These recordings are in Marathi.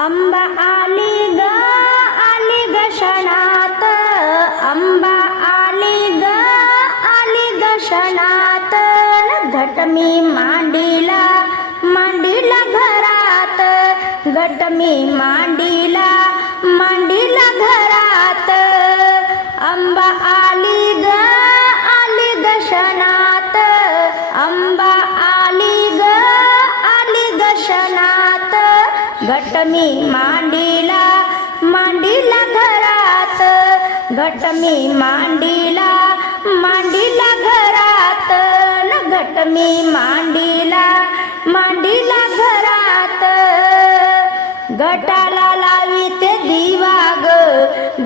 अंबा आली ग आली ग क्षणात. अंबा आली ग आली ग क्षणात. घटमी मांडीला मांडीला घरात. घटमी मांडीला मांडीला घरात. अंबा घट मी मांडीला मांडीला घरात. घट मी मांडीला मांडीला घरात. न घट मी मांडीला मांडीला घरात. गटाला लावी ते दिवा ग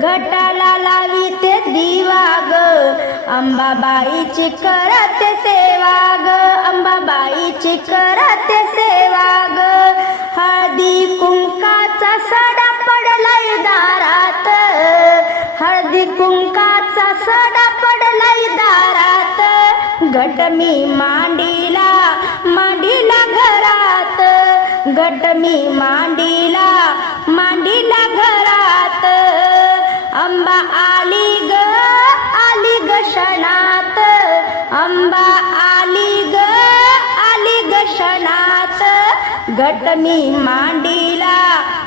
गटाला लावी ते दिवा ग अंबाबाईची करत सेवा ग अंबाबाईची करत कुंकाचा सडा पडलाय दारात. घटमी मांडीला मांडीला घरात. घटमी मांडीला मांडीला घरात. अंबा आली ग आली ग क्षणात. अंबा आली ग आली ग क्षणात. घटमी मांडीला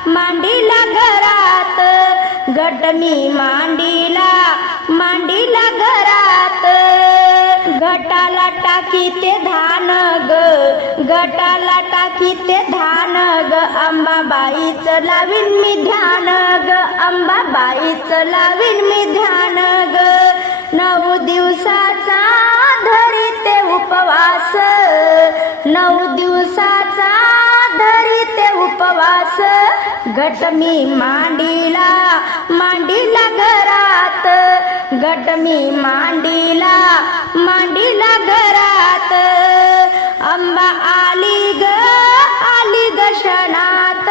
मांडीला घरात. घटमी मांडीला गटाला टाकी ते धान ग. गटाला टाकी ते धान ग. अंबाबाईचं लावीन मी ध्यान ग. अंबाबाईचं लावीन मी ध्यान ग. नऊ दिवसाचा धरी ते उपवास. नऊ दिवसाचा धरी ते उपवास. गट मी मांडीला घटमी मांडीला मांडीला घरात. अंबा आली ग आली दशनात क्षणात.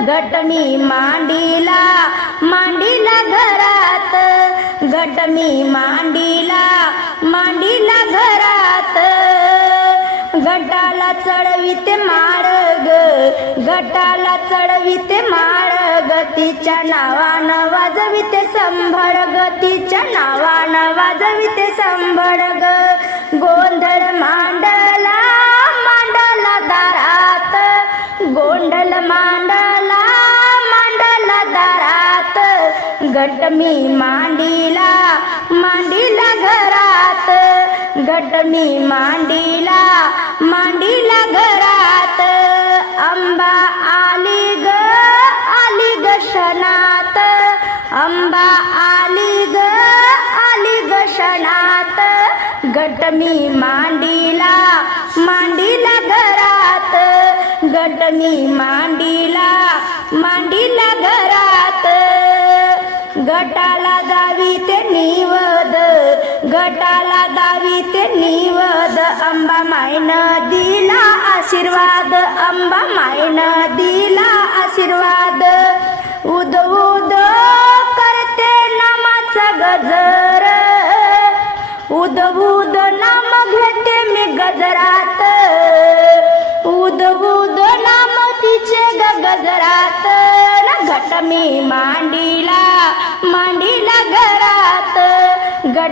घटमी मांडीला मांडीला घरात. घट मी मांडी चढविते माळग ग. गटाला चढविते माळग तिच्या नावानं वाजविते संभळ गतीच्या नावानं वाजविते संभळ ग. गोंधळ मांडला मांडला दारात. गोंधळ मांडला मांडला दारात. घटमी मांडीला मांडीला घरा घटमी मांडीला मांडीला घरात. अंबा आली ग आली ग क्षणात. अंबा आली ग आली ग क्षणात. घटमी मांडीला मांडीला घरात. घटमी मांडीला मांडीला घरात. गटाला जावी ते निवद. गटाला दावी ते निवद अंबा मायन दिला आशीर्वाद. अंबा मायन दिला आशीर्वाद. उद उद करते नामाचा गजर. उद उद नाम घेते मी गजरात. उद उद नाम तिचे ग गजरात. ना घटमी मांडीला मांडीला घरात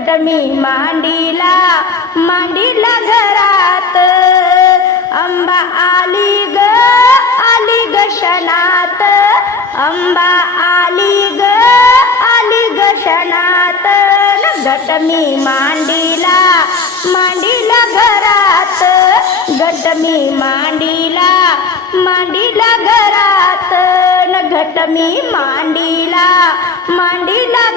घटमी मांडीला मांडीला घरात. अंबा आली ग आली ग क्षणात. अंबा आली ग आली ग क्षणात. न घटमी मांडीला मांडीला घरात. घटमी मांडीला मांडीला घरात. न घटमी मांडीला मांडीला